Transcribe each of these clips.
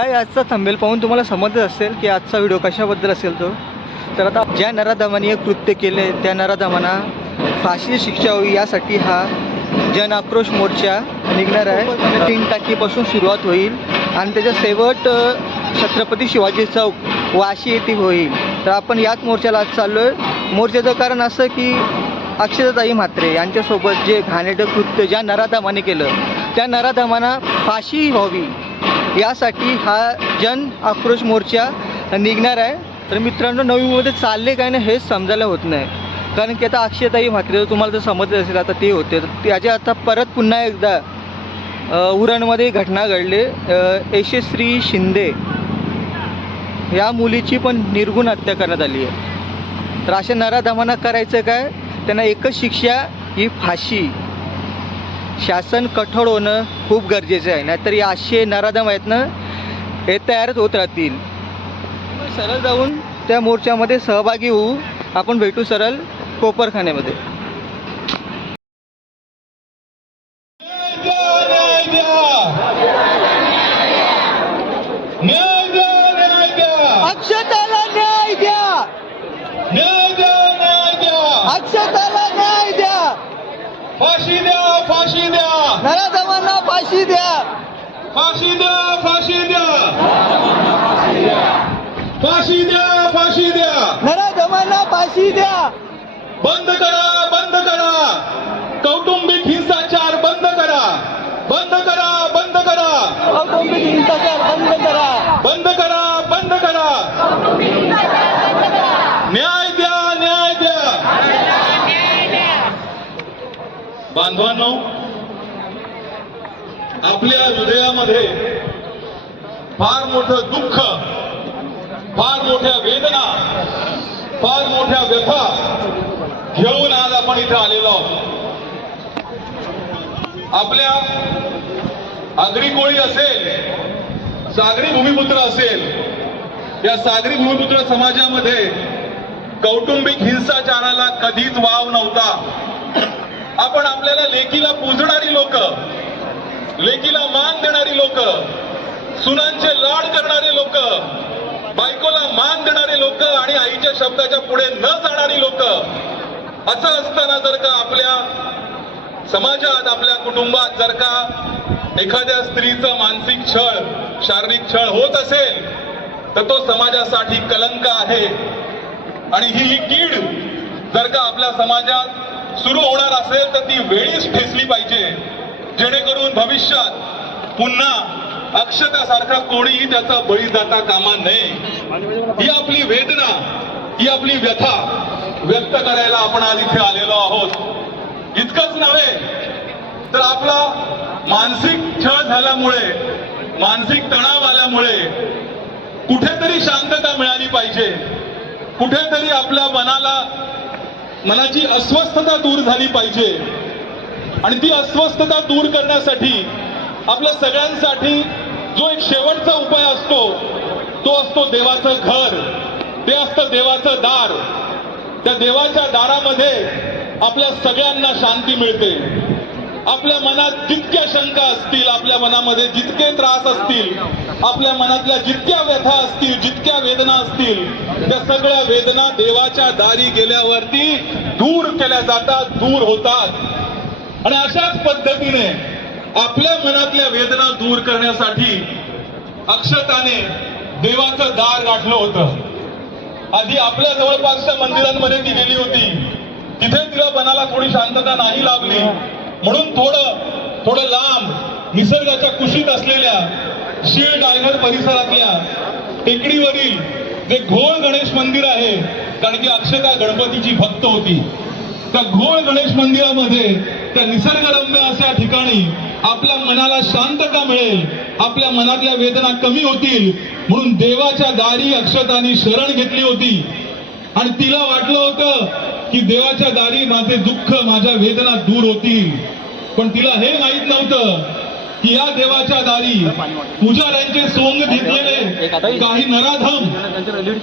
काय आजचा थंबेल पाहून तुम्हाला समजत असेल की आजचा व्हिडिओ कशाबद्दल असेल तो? तर आता ज्या नराधमाने हे कृत्य केले त्या नराधमांना फाशी शिक्षा होईल यासाठी हा जन आक्रोश मोर्चा निघणार आहे. तीन टाकीपासून सुरुवात होईल आणि त्याच्या शेवट छत्रपती शिवाजी चौक वाशी येथे होईल. तर आपण याच मोर्चाला आज चाललो आहे मोर्चाचं कारण असं की अक्षताताई म्हात्रे यांच्यासोबत जे घाणेरडं कृत्य ज्या नराधमाने केलं त्या नराधमांना फाशी व्हावी. यासाठी हा जन आक्रोश मोर्चा निघणार आहे. तर मित्रांनो नवीमध्ये चालले काय नाही हेच समजायला होत नाही. कारण की आता अक्षयताई म्हात्रे तुम्हाला जर समजलं असेल आता ते होते. तर त्याच्या आता परत पुन्हा एकदा उरणमध्ये घटना घडली. अ, यशस्वी शिंदे या मुलीची पण निर्गुण हत्या करण्यात आली आहे. तर अशा नराधमांना करायचं काय? त्यांना एकच शिक्षा ही फाशी. शासन कठोर होणं खूप गरजेचं आहे. नाहीतर या असे नराधम आहेत ना हे तयारच होत राहतील. सरळ जाऊन त्या मोर्चामध्ये सहभागी होऊ. आपण भेटू सरळ कोपरखान्यामध्ये न्याय द्या न्याय द्या न्याय द्या अक्षताला न्याय द्या न्याय द्या न्याय द्या अक्षताला न्याय द्या फाशी द्या फाशी द्या नराधमांना फाशी द्या फाशी द्या फाशी द्या फाशी द्या फाशी द्या नराधमांना फाशी द्या बंद करा. बंद करा कौटुंबिक हिंसाचार बंद करा. बंद करा बंद करा. कौटुंबिक हिंसाचार बंद करा. बंद करा बंद करा न्याय द्या न्याय द्या. बांधवांनो आपल्या हृदयामध्ये फार मोठं दुःख फार मोठ्या वेदना फार मोठ्या व्यथा घेऊन आज आपण इथे आलेलो आहोत. आपल्या आगरी कोळी असेल सागरी भूमिपुत्र असेल या सागरी भूमिपुत्र समाजामध्ये कौटुंबिक हिंसाचाराला कधीच वाव नव्हता. आपण आपल्याला लेकीला पूजणारी लोक लेकीला मान देणारी लोक सुनांचे लाड करणारे लोक बायकोला मान देणारे लोक आणि आईच्या शब्दाच्या पुढे न जाणारी लोक असं असताना जर का आपल्या समाजात आपल्या कुटुंबात जर का एखाद्या स्त्रीचं मानसिक छळ शारीरिक छळ होत असेल तर तो समाजासाठी कलंक आहे. आणि ही ही कीड जर का आपल्या समाजात सुरू होणार असेल तर ती वेळीच ठेचली पाहिजे. जेणेकरून भविष्यात पुन्हा अक्षतासारखा कोणीही त्याचा बळी जाता कामा नये. ही आपली वेदना ही आपली व्यथा व्यक्त करायला आपण आज इथे आलेलो आहोत. इतकंच नव्हे तर आपला मानसिक छळ झाल्यामुळे मानसिक तणाव आल्यामुळे कुठेतरी शांतता मिळाली पाहिजे. कुठेतरी आपल्या मनाला मनाची अस्वस्थता दूर झाली पाहिजे. आणि ती अस्वस्थता दूर करण्यासाठी आपल्या सगळ्यांसाठी जो एक शेवटचा उपाय असतो तो असतो देवाचं घर. ते असतं देवाचं दार. त्या देवाच्या दारामध्ये आपल्या सगळ्यांना शांती मिळते. आपल्या मनात जितक्या शंका असतील आपल्या मनामध्ये जितके त्रास असतील आपल्या मनातल्या जितक्या व्यथा असतील जितक्या वेदना असतील त्या सगळ्या वेदना देवाच्या दारी गेल्यावरती दूर केल्या जातात दूर होतात. आणि अशाच पद्धतीने आपल्या मनातल्या वेदना दूर करण्यासाठी अक्षताने देवाचं दार गाठलं होतं. आधी आपल्या जवळपासच्या मंदिरांमध्ये ती गेली होती. तिथे तिला मनाला थोडी शांतता नाही लाभली म्हणून थोडं थोडं लांब निसर्गाच्या कुशीत असलेल्या शीळ डायगर परिसरातल्या टेकडीवरील जे घोळ गणेश मंदिर आहे कारण की अक्षता गणपतीची भक्त होती. त्या घोळ गणेश मंदिरामध्ये त्या निसर्गरम्य अशा ठिकाणी आपल्या मनाला शांतता मिळेल आपल्या मनातल्या वेदना कमी होतील. म्हणून देवाच्या दारी अक्षताने शरण घेतली होती. आणि तिला वाटलं होतं की देवाच्या दारी माझे दुःख माझ्या वेदना दूर होतील. पण तिला हे माहीत नव्हतं की या देवाच्या दारी पुजाऱ्यांचे सोंग घेतलेले काही नराधम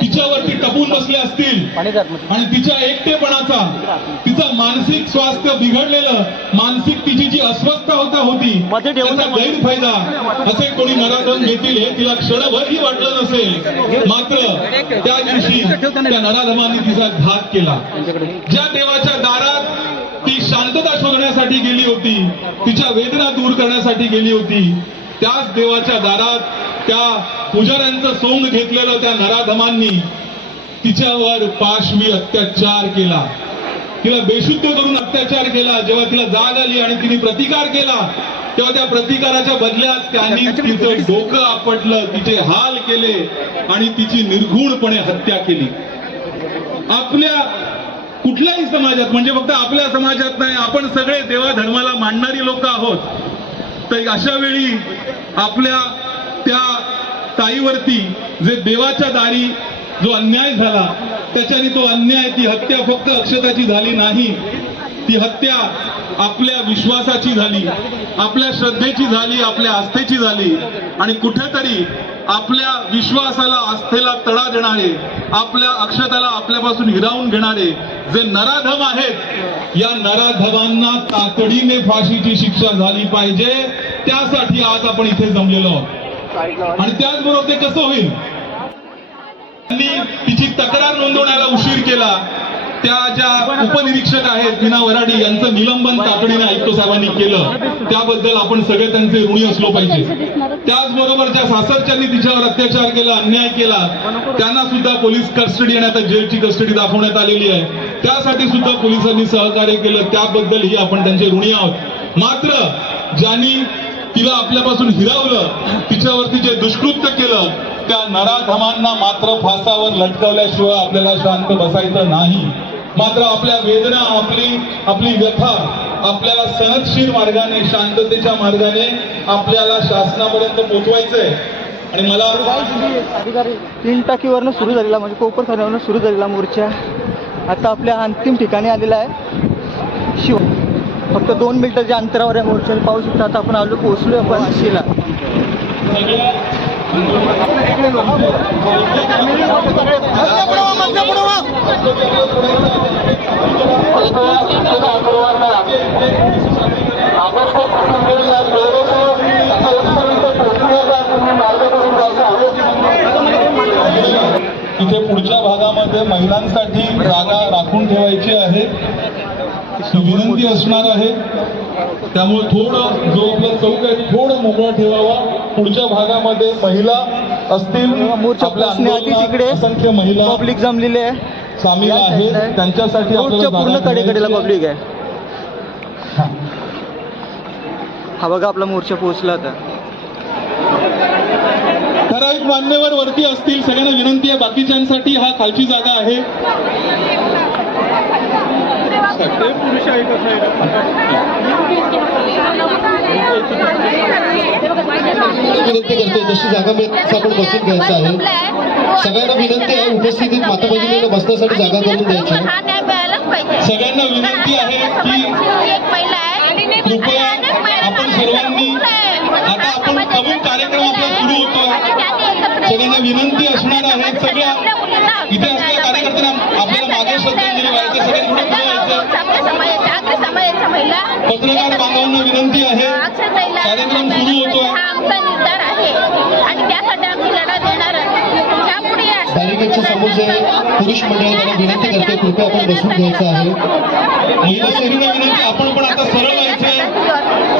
तिच्यावरती टपून बसले असतील. आणि तिच्या एकटेपणाचा तिचं मानसिक स्वास्थ्य बिघडलेलं मानसिक तिची जी अस्वस्थता होता होती त्याचा गैरफायदा असे कोणी नराधम घेतील हे तिला क्षणभरही वाटलं नसेल. मात्र त्या दिवशी त्या नराधमांनी तिचा घात केला. ज्या देवाच्या दारात शांतता शोधण्यासाठी गेली होती. तिच्या वेदना दूर करण्यासाठी गेली होती. त्याच देवाच्या दारात त्या पुजाऱ्यांचं सोंग घेतलेलं त्या नराधमांनी तिच्यावर पाशवी अत्याचार केला. तिला बेशुद्ध करून अत्याचार केला. जेव्हा तिला जाग आली आणि तिने प्रतिकार केला तेव्हा त्या प्रतिकाराच्या बदल्यात त्यांनी तिचं डोकं आपटलं तिचे हाल केले आणि तिची निर्घुणपणे हत्या केली. आपल्या कुठल्याही समाजात म्हणजे फक्त आपल्या समाजात नाही आपण सगळे देवा धर्माला मांडणारी लोक आहोत. तर अशा वेळी आपल्या त्या ताईवरती जे देवाच्या दारी जो अन्याय झाला त्याच्याने तो अन्याय ती हत्या फक्त अक्षताची झाली नाही. ती हत्या आपल्या विश्वासाची झाली आपल्या श्रद्धेची झाली आपल्या आस्थेची झाली. आणि कुठेतरी आपल्या विश्वासाला आस्थेला तडा देणारे आपल्या अक्षताला आपल्यापासून हिरावून घेणारे जे नराधम आहेत या नराधमांना तातडीने फाशीची शिक्षा झाली पाहिजे. त्यासाठी आज आपण इथे जमलेलो आहोत. आणि त्याचबरोबर ते कसं होईल? त्यांनी तिची तक्रार नोंदवण्याला उशीर केला. त्या ज्या उपनिरीक्षक आहेत मीना वराडी यांचं निलंबन तातडीने आयुक्त साहेबांनी केलं त्याबद्दल आपण सगळे त्यांचे ऋणी असलो पाहिजे. त्याचबरोबर ज्या सासरच्यांनी तिच्यावर अत्याचार केला अन्याय केला त्यांना सुद्धा पोलीस कस्टडी आणि आता जेलची कस्टडी दाखवण्यात आलेली आहे. त्यासाठी सुद्धा पोलिसांनी सहकार्य केलं त्याबद्दलही आपण त्यांचे ऋणी आहोत. मात्र ज्यांनी तिला आपल्यापासून हिरावलं तिच्यावरती जे दुष्कृत्य केलं त्या नराधमांना मात्र फासावर लटकवल्याशिवाय आपल्याला शांत बसायचं नाही. मात्र आपल्या वेदना आपली आपली व्यथा आपल्याला सनदशीर मार्गाने शांततेच्या मार्गाने आपल्याला शासनापर्यंत पोचवायचंय. आणि मला तीन टाकीवरनं सुरू झालेला म्हणजे कोपरखान्यावरनं सुरू झालेला मोर्चा. आता आपल्या अंतिम ठिकाणी आलेला आहे. शिव फक्त दोन मिनिटाच्या अंतरावर आहे मोर्चा पाहू शकता आता आपण आलो पोहोचलो आपण आशीला. इथे पुढच्या भागामध्ये महिलांसाठी जागा राखून ठेवायची आहे. विनंती असणार आहे. त्यामुळे थोडं जो आपला चौक आहे थोडं मोकळा ठेवावा. पुढच्या भागामध्ये महिला असतील. असंख्य महिला पब्लिक जमलेली आहे. सामील आहे. त्यांच्यासाठी पूर्ण कडेकडेला पब्लिक आहे. हा. हा बघा आपला मोर्चा पोहोचला आता. ठराविक मान्यवर वरती असतील सगळ्यांना विनंती आहे बाकीच्यांसाठी हा खालची जागा आहे. विनंती करतोय जशी जागा तसं आपण बसून घ्यायचं आहे. सगळ्यांना विनंती आहे उपस्थितीत माता भगिनीला बसण्यासाठी जागा करून द्यायची. हा सगळ्यांना विनंती आहे की एक महिला आहे कृपया आपण सर्वांनी आता आपण नवीन कार्यक्रम आपला सुरू होतोय सगळ्यांना विनंती असणार आहे सगळ्या इथे असलेल्या कार्यकर्त्यांना आपल्याला मागे श्रद्धांजली व्हायचं सगळ्यांनी पुढे यायचं आपल्या समाजाच्या अग्र समाजाच्या महिला पत्रकार बांधवांना विनंती आहे कार्यक्रम सुरू होतोय हा आमचा निर्धार आहे आणि त्यासाठी आम्ही लढा देणार त्यापुढे या मंडळाच्या समोर जे पुरुष मंडळ त्यांना विनंती करते कृपया आपण बसून घ्यायचं आहे. महिला शरीरा विनंती आपण पण आता सरळ व्हायचंय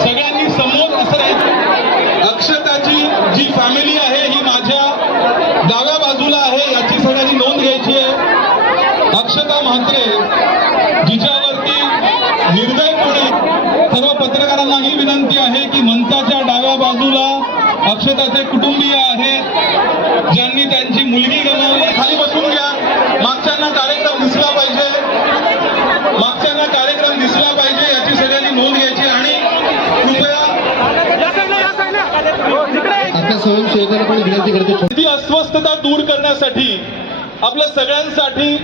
सगळ्यांनी समोर असं अक्षताची जी फॅमिली आहे ही माझ्या डाव्या बाजूला आहे याची सगळ्यांनी नोंद घ्यायची आहे अक्षता म्हात्रे जिच्यावरती निर्दयपणे सर्व पत्रकारांनाही विनंती आहे की मंचाच्या डाव्या बाजूला अक्षताचे कुटुंबीय आहेत ज्यांनी त्यांची मुलगी गमावली खाली बसून घ्या. मागच्यांना कार्यक्रम दिसला पाहिजे. मागच्यांना कार्यक्रम दिसला पाहिजे याची सगळ्यांनी नोंद घ्यायची. आणि कृपया आपल्या स्वयंसेवकांना पण विनंती करतो ती अस्वस्थता दूर करण्यासाठी आपल्या सगळ्यांसाठी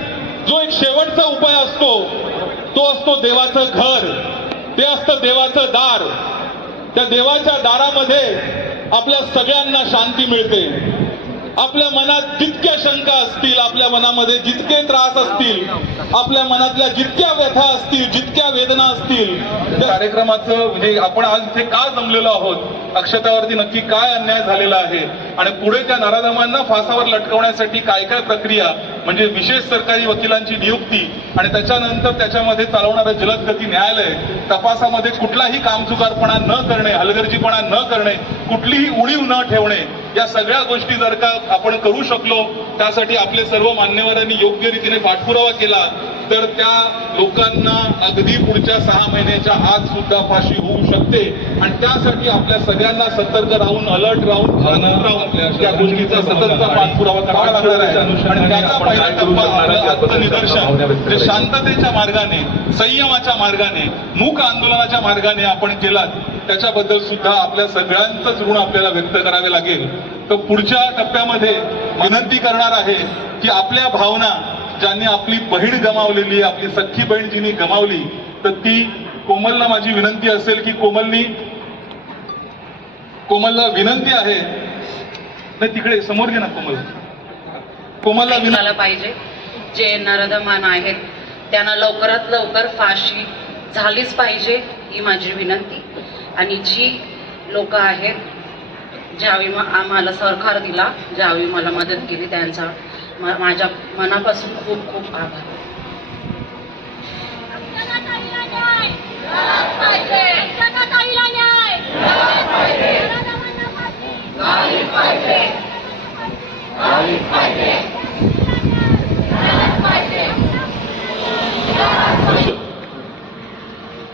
जो एक शेवटचा उपाय असतो तो असतो देवाचं घर. ते असतं देवाचं दार. त्या देवाच्या दारामध्ये आपल्या सगळ्यांना शांती मिळते. आपल्या मनात जितक्या शंका असतील आपल्या मनामध्ये जितके त्रास असतील आपल्या मनातल्या जितक्या व्यथा असतील जितक्या वेदना असतील त्या कार्यक्रमाचं म्हणजे आपण आज इथे का जमलेलो आहोत? अक्षतावरती नक्की काय अन्याय झालेला आहे? आणि पुढे त्या नराधमांना फासावर लटकवण्यासाठी काय काय प्रक्रिया? म्हणजे विशेष सरकारी वकिलांची नियुक्ती आणि त्याच्यानंतर त्याच्यामध्ये चालवणारं जलदगती न्यायालय तपासामध्ये कुठलाही कामचुकारपणा न करणे हलगर्जीपणा न करणे कुठलीही उणीव न ठेवणे या सगळ्या गोष्टी जर का आपण करू शकलो त्यासाठी आपले सर्व मान्यवरांनी योग्य रीतीने पाठपुरावा केला तर त्या लोकांना अगदी पुढच्या सहा महिन्याच्या आत सुद्धा फाशी होऊ शकते. आणि त्यासाठी आपल्या सगळ्यांना सतर्क राहून अलर्ट राहून जागरूक राहून त्या गोष्टीचा सततचा पाठपुरावा करावा लागणार आहे. आणि त्याचा पहिला टप्पा आपलं जे शांततेच्या मार्गाने संयमाच्या मार्गाने मूक आंदोलनाच्या मार्गाने आपण केलात. त्याच्याबद्दल सुद्धा आपल्या सगळ्यांचंच ऋण आपल्याला व्यक्त करावे लागेल. तर पुढच्या टप्प्यामध्ये विनंती करणार आहे की आपल्या भावना ज्यांनी आपली बहीण गमावलेली आहे, आपली सख्खी बहीण जिने गमावली तर ती कोमलला माझी विनंती असेल की कोमलनी कोमलला विनंती आहे. नाही तिकडे समोर घे ना कोमल. कोमलला विनंती पाहिजे जे नरदमान आहेत त्यांना लवकरात लवकर फाशी झालीच पाहिजे. ही माझी विनंती. आणि जी लोक आहेत ज्यावेळी आम्हाला सहकार दिला ज्यावेळी मला मदत केली त्यांचा माझ्या मनापासून खूप खूप आभार.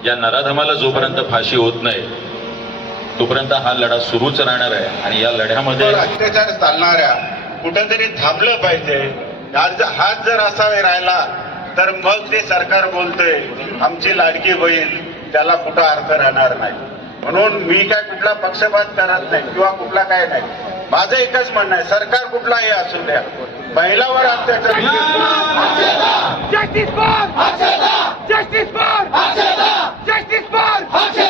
या नराधमाला जोपर्यंत फाशी होत नाही तोपर्यंत हा लढा सुरूच राहणार आहे. आणि या लढ्यामध्ये अत्याचार चालणाऱ्या कुठंतरी थांबलं पाहिजे. आज हाच जर असा राहिला तर मग ते सरकार बोलतंय आमची लाडकी बहीण त्याला कुठं अर्थ राहणार नाही. म्हणून मी काय कुठला पक्षपात करत नाही किंवा कुठला काय नाही. माझं एकच म्हणणं आहे सरकार कुठलाही असू द्या महिलावर अत्याचार! Okay.